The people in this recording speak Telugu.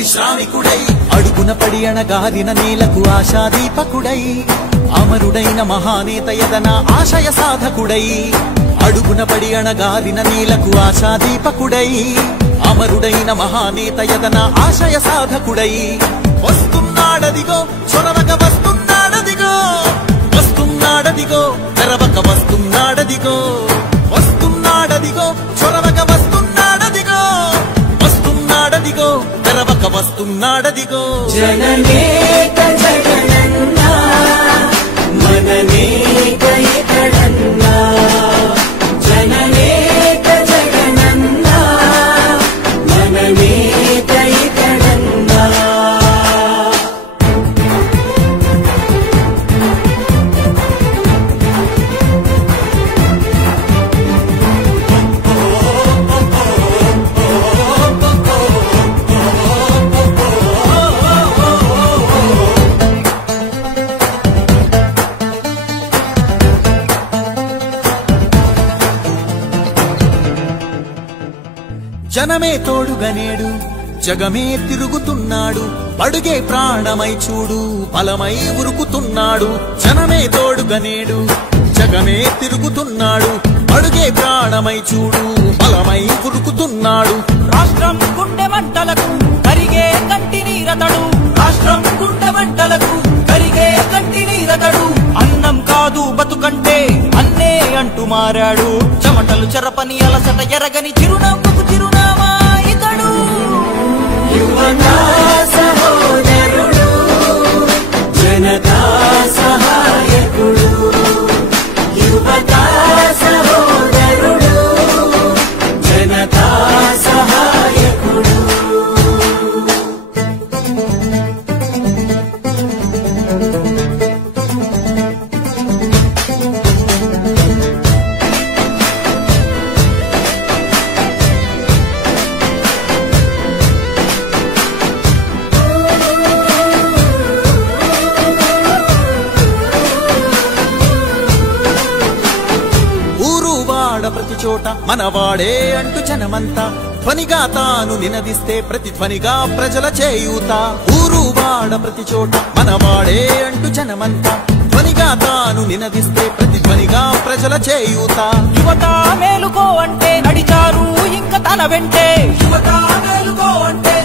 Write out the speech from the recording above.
పరిశ్రామికుడై అడుగున పడి అణగారిన నేలకు ఆశాదీపకుడై అమరుడైన మహానేత యదన ఆశయ సాధకుడై అడుగున పడి అణగారిన నేలకు ఆశాదీపకుడై అమరుడైన మహానేత యదన ఆశయ సాధకుడై వస్తున్నాడదిగో చొరవక వస్తున్నాడదిగో వస్తున్నాడదిగో తెరవక వస్తున్నాడదిగో వస్తున్నాడదిగో చొరవక వస్తున్నాడదిగో వస్తున్నాడదిగో తెరవక వస్తున్నాడదిగో జననేక జగనన్నా మననేక ఇతడన్నా జననేక జగనన్నా మననేక ఇతడన్నా జనమే తోడుగనేడు జగమే తిరుగుతున్నాడు అడుగే ప్రాణమై చూడు బలమై ఉరుకుతున్నాడు జనమే తోడుగనేడు జగమే తిరుగుతున్నాడు అడుగే ప్రాణమై చూడు బలమై ఉరుకుతున్నాడు రాష్ట్రం గుండె మంటలకు కరిగే కంటి నీరతడు రాష్ట్రం గుండె మంటలకు కరిగే కంటి నీరతడు అన్నం కాదు బతుకంటే అన్నే అంటూ మారాడు చెమటలు చెరపని అలసట ఎరగని చిరునవ్వుకు చిరునామా ఇతడు యువతా సహోదరుడు జనతా సహాయకుడు యువతా సహోదరుడు జనతా సహాయకుడు ప్రతి చోట మనవాడే అంటూ జనమంతా ధ్వనిగా తాను నినదిస్తే ప్రతిధ్వనిగా ప్రజల చేయూత ఊరు వాడ ప్రతి చోట మనవాడే అంటూ జనమంతా ధ్వనిగా తాను నినదిస్తే ప్రతిధ్వనిగా ప్రజల చేయూత యువత మేలుకో అంటే నడిచారు ఇంక తన వెంటే యువత మేలుకో అంటే